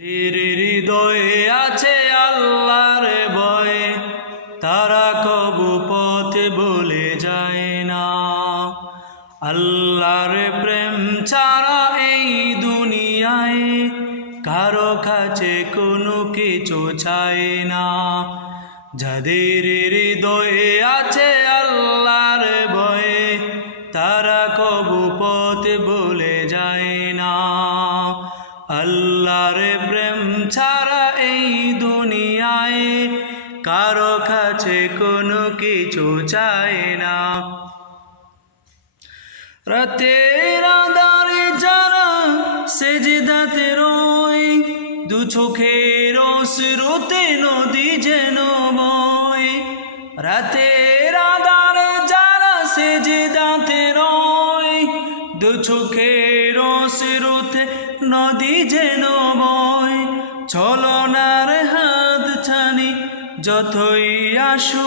হৃদয়ে আছে আল্লাহর ভয়, তারা কবু পথ বলে যায় না। আল্লাহর প্রেম ছাড়া এই দুনিয়ায় কারো কাছে কোনো কিছু চায় না। যাদের হৃদয়ে আছে আল্লাহর ভয়, তারা কবু পথ বলে যায় না। আল্লাহর প্রেম ছাড়া এই দুনিয়ায় কারো কাছে কোনো কিছু চায় না। রাতের আঁধারে যারা সেজদাতে রয়, দু চোখের অশ্রুতে নদী যেন বয়। রাতের আঁধারে যারা সেজদাতে রয়, দু চোখের অশ্রুতে নদী যেন বয়। ছলনার হাত ছানি যতই আসুক